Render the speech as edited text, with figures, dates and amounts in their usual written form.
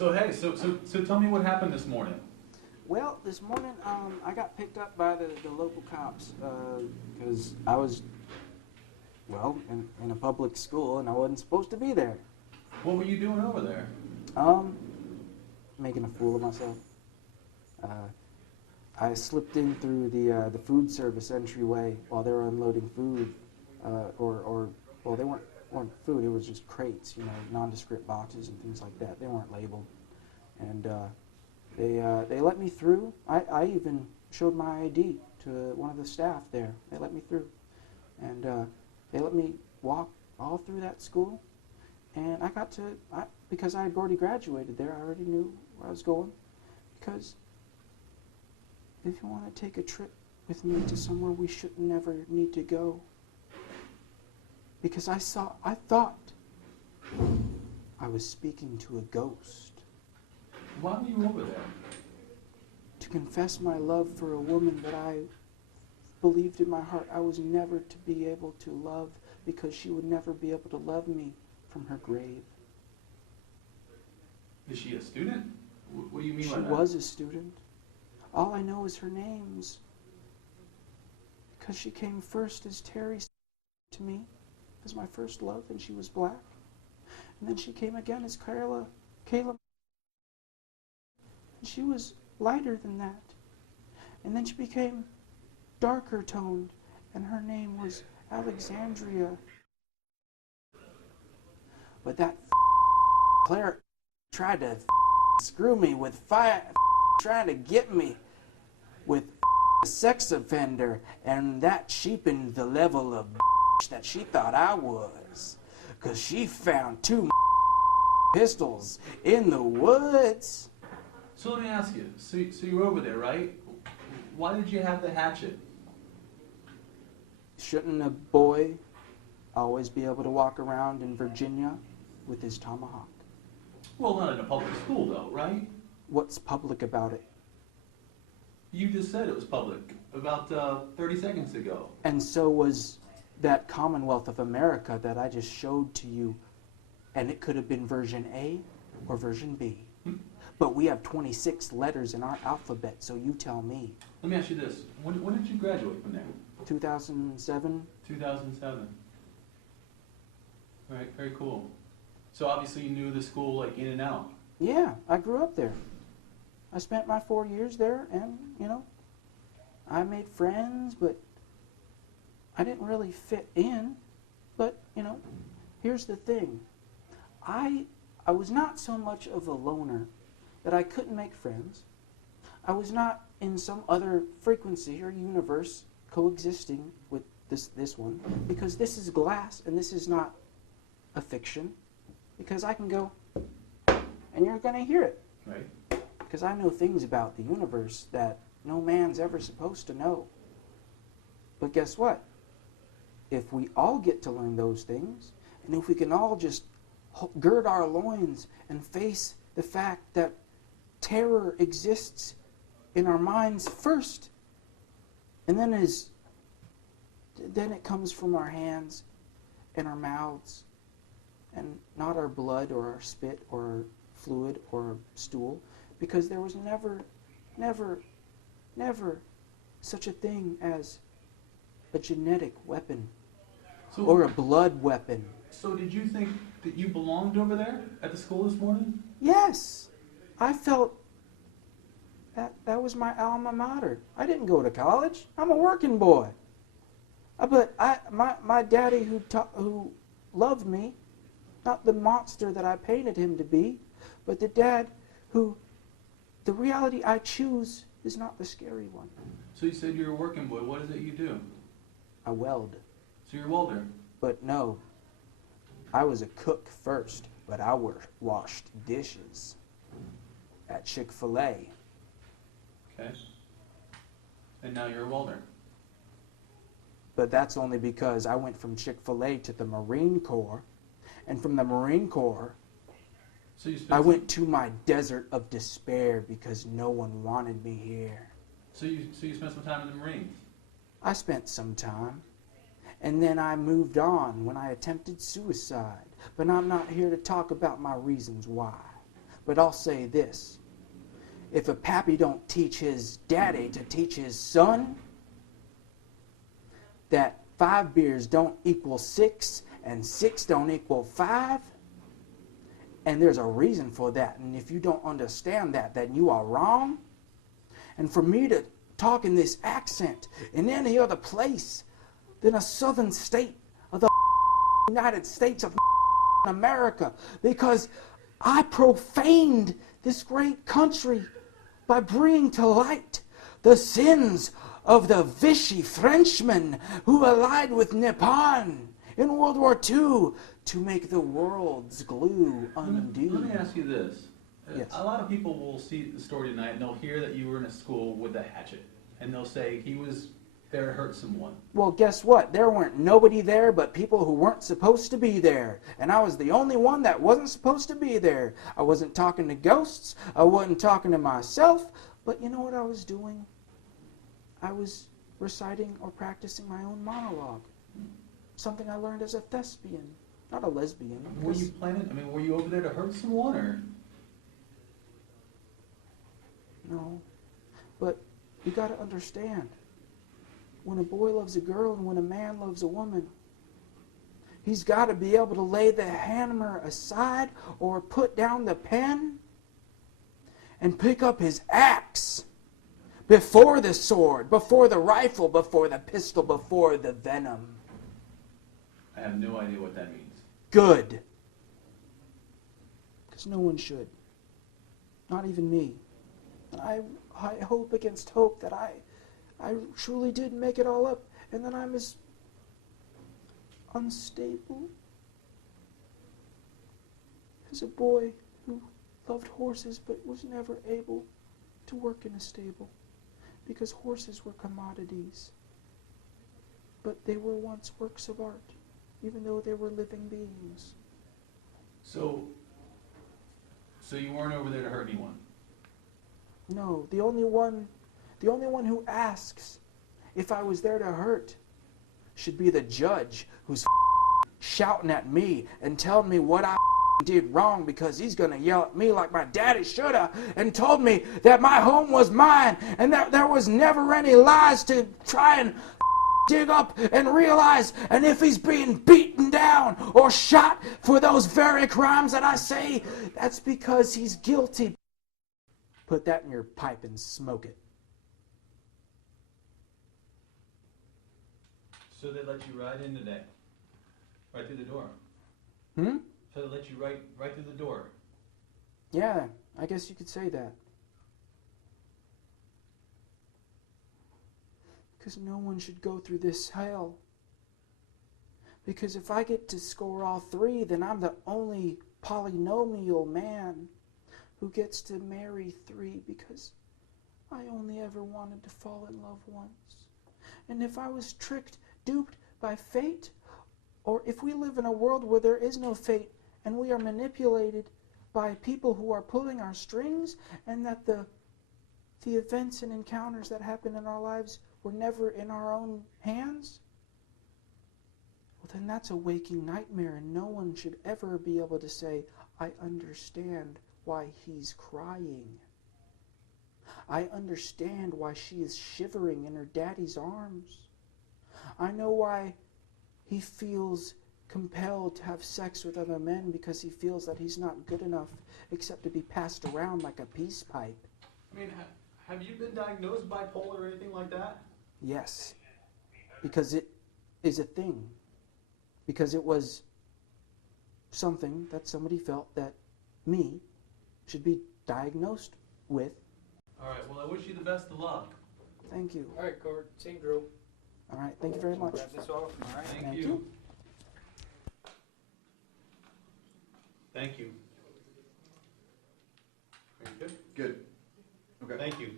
So tell me what happened this morning. Well, this morning, I got picked up by the local cops because I was, well, in a public school and I wasn't supposed to be there. What were you doing over there? Making a fool of myself. I slipped in through the food service entryway while they were unloading food, well, they weren't food. It was just crates, you know, nondescript boxes and things like that. They weren't labeled, and they let me through. I even showed my ID to one of the staff there. They let me through, and they let me walk all through that school, and I got to because I had already graduated there. I already knew where I was going, because if you want to take a trip with me to somewhere we should never need to go, because I thought I was speaking to a ghost. Why were you over there? To confess my love for a woman that I believed in my heart I was never to be able to love, because she would never be able to love me from her grave. Is she a student? What do you mean by that? She was a student. All I know is her names, because she came first as Terry to me, as my first love, and she was black. And then she came again as Kayla, and she was lighter than that. And then she became darker toned, and her name was Alexandria. But that Claire tried to screw me with fire, trying to get me with a sex offender, and that cheapened the level of that she thought I was, because she found 2 pistols in the woods. So let me ask you, so you were over there, right? Why did you have the hatchet? Shouldn't a boy always be able to walk around in Virginia with his tomahawk? Well, not in a public school though, right? What's public about it? You just said it was public about 30 seconds ago. And so was that Commonwealth of America that I just showed to you, and it could have been version A or version B. But we have 26 letters in our alphabet, so you tell me. Let me ask you this. When did you graduate from there? 2007. 2007. All right, very cool. So obviously you knew the school like in and out. Yeah, I grew up there. I spent my 4 years there, and, you know, I made friends, but I didn't really fit in. But, you know, here's the thing. I was not so much of a loner that I couldn't make friends. I was not in some other frequency or universe coexisting with this one, because this is glass and this is not a fiction, because I can go and you're going to hear it. Right. Because I know things about the universe that no man's ever supposed to know. But guess what? If we all get to learn those things, and if we can all just gird our loins and face the fact that terror exists in our minds first, and then it comes from our hands and our mouths, and not our blood or our spit or our fluid or our stool, because there was never such a thing as a genetic weapon or a blood weapon. So did you think that you belonged over there at the school this morning? Yes. I felt that was my alma mater. I didn't go to college. I'm a working boy. But my daddy who loved me, not the monster that I painted him to be, but the dad who, the reality I choose is not the scary one. So you said you're a working boy. What is it you do? I weld. So you're a welder? But no, I was a cook first, but I washed dishes at Chick-fil-A. Okay. And now you're a welder? But that's only because I went from Chick-fil-A to the Marine Corps, and from the Marine Corps, I went to my desert of despair because no one wanted me here. So you spent some time in the Marines? I spent some time. And then I moved on when I attempted suicide. But I'm not here to talk about my reasons why. But I'll say this. If a pappy don't teach his daddy to teach his son that 5 beers don't equal 6 and 6 don't equal 5, and there's a reason for that, and if you don't understand that, then you are wrong. And for me to talk in this accent in any other place than a southern state of the United States of America, because I profaned this great country by bringing to light the sins of the Vichy Frenchmen who allied with Nippon in World War II to make the world's glue undo. Let me ask you this. Yes. A lot of people will see the story tonight and they'll hear that you were in a school with a hatchet. And they'll say he was there to hurt someone. Well, guess what? There weren't nobody there but people who weren't supposed to be there. And I was the only one that wasn't supposed to be there. I wasn't talking to ghosts. I wasn't talking to myself. But you know what I was doing? I was reciting or practicing my own monologue. Something I learned as a thespian, not a lesbian. Were you planning, were you over there to hurt someone or? No. But you got to understand, when a boy loves a girl and when a man loves a woman, he's got to be able to lay the hammer aside or put down the pen and pick up his axe before the sword, before the rifle, before the pistol, before the venom. I have no idea what that means. Good. Because no one should. Not even me. I hope against hope that I truly did make it all up, and that I'm as unstable as a boy who loved horses but was never able to work in a stable because horses were commodities. But they were once works of art, even though they were living beings. So you weren't over there to hurt anyone? No, the only one who asks if I was there to hurt should be the judge who's shouting at me and telling me what I did wrong, because he's going to yell at me like my daddy should have and told me that my home was mine and that there was never any lies to try and dig up and realize. And if he's being beaten down or shot for those very crimes that I say, that's because he's guilty. Put that in your pipe and smoke it. So they let you right in today? Right through the door? So they let you right through the door? Yeah, I guess you could say that. Because no one should go through this hell. Because if I get to score all 3, then I'm the only polynomial man who gets to marry 3, because I only ever wanted to fall in love once. And if I was tricked, duped by fate, or if we live in a world where there is no fate and we are manipulated by people who are pulling our strings, and that the events and encounters that happen in our lives were never in our own hands, well, then that's a waking nightmare, and no one should ever be able to say, I understand why he's crying. I understand why she is shivering in her daddy's arms. I know why he feels compelled to have sex with other men, because he feels that he's not good enough except to be passed around like a peace pipe. Have you been diagnosed bipolar or anything like that? Yes, because it is a thing. Because it was something that somebody felt that me should be diagnosed with. All right, well, I wish you the best of luck. Thank you. All right, Cowart, same drill. All right, thank you very much. Wrap this off. All right. Thank Thank you. you. Thank you. Are you good? Good. Okay. Thank you.